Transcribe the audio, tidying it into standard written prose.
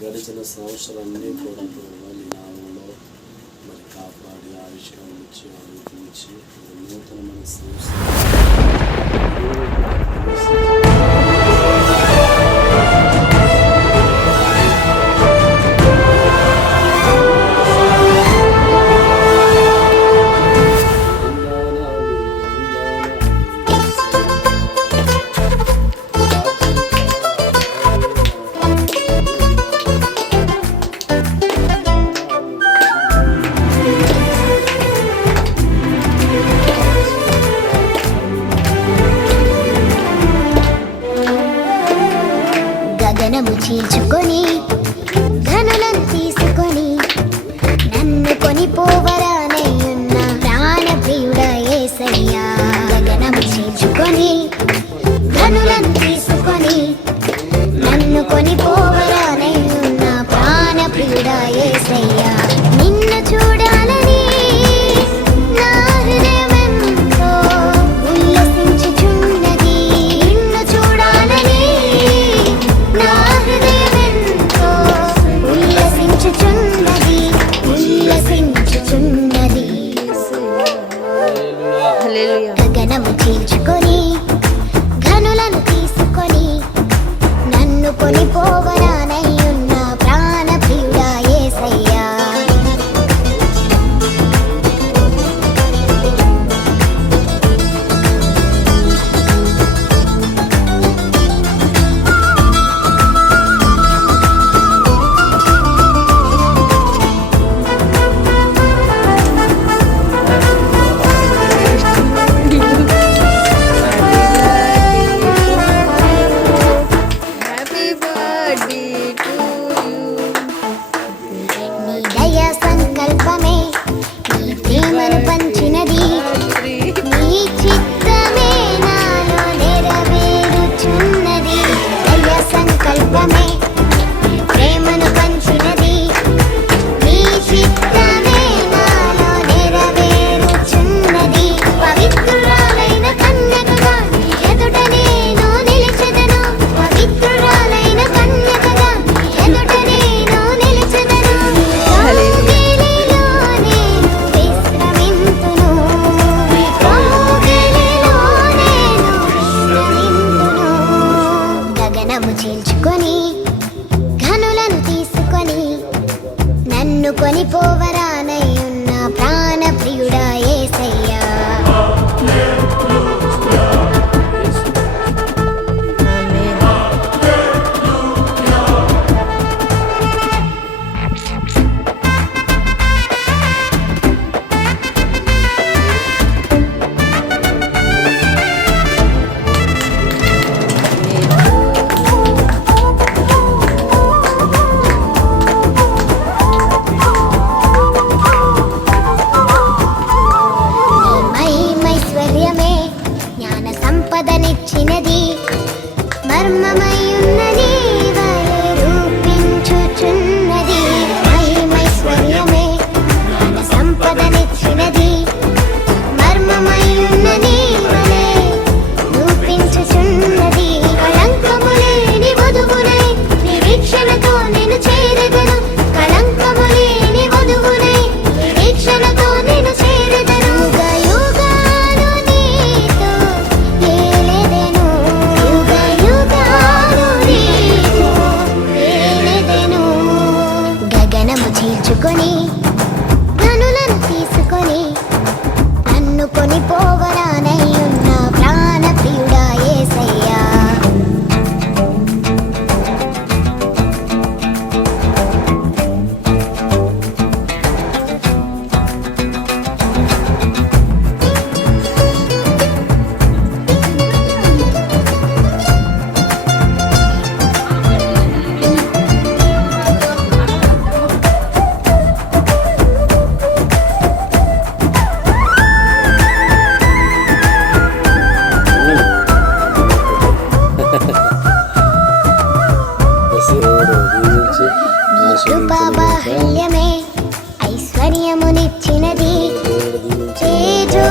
గడిచిన సంవత్సరాన్ని కూడా ప్రభావ నీ నామంలో మరి కాపాడి ఆవిష్కారం ఇచ్చి ఆరోగ్యించి నూతనమైన సంవత్సరం గగనము చీల్చుకొని ధనులను తీసుకొని నన్ను కొనిపోవరానయ్యున్న ప్రాణ ప్రియుడా యేసయ్యా. గగనము చీల్చుకొని ధనులను తీసుకొని నన్ను కొనిపోవరానయ్యున్న ప్రాణ ప్రియుడా యేసయ్యా. నిన్ను చూడాలని నా హృదయమెంతో ఉల్లసించుచున్నది. నిన్ను చూడాలని నా హృదయమెంతో ఉల్లసించుచున్నది. గగనము చీల్చుకొని ఘనులను తీసుకొని నన్ను కొనిపోవరానయ్యున్న ప్రాణ ప్రియుడా యేసయ్యా. నీ దయా సంకల్పమే నీ ప్రేమను పంచినది. నీ చిత్తమే నాలో నెరవేరుచున్నది. దయా సంకల్పమే నీ ప్రేమను పంచినది. నీ చిత్తమే నాలో నెరవేరుచున్నది. పవిత్రురాలైన కన్యకగా నీ ఎదుట నేను నిలిచెదను. పవిత్రురాలైన కన్యకగా నీ ఎదుట నేను నిలిచెదను. కౌగిలిలో నేను విశ్రమింతును. కౌగిలిలో నేను విశ్రమింతును. గగనము చీల్చుకొని ఘనులను తీసుకొని నన్ను కొనిపోవరానయ్యున్న ప్రాణ ప్రియుడా యేసయ్యా. నీ మహిమైశ్వర్యమే జ్ఞాన సంపదనిచ్చినది. మర్మమయ్యున్న నీ వలె రూపించుచున్నది. మహిమైశ్వర్యమే జ్ఞాన సంపదనిచ్చినది. మర్మమయ్యున్న నీ వలె రూపించుచున్నది. కళంకము లేని వధువునై నిరీక్షణతో నేను చేరెదను. కళంకము లేని వధువునై నిరీక్షణతో నేను చేరెదను. యుగయుగాలు నీతో ఏలెదను. యుగయుగాలు నీతో ఏలెదను. గగనము చీల్చుకొని ధనులను తీసుకొని నన్ను కొనిపోవరానయ్యున్న ప్రాణ ప్రియుడా యేసయ్యా. కృపా బాహుల్యమే ఐశ్వర్యమునిచ్చినది. తేజో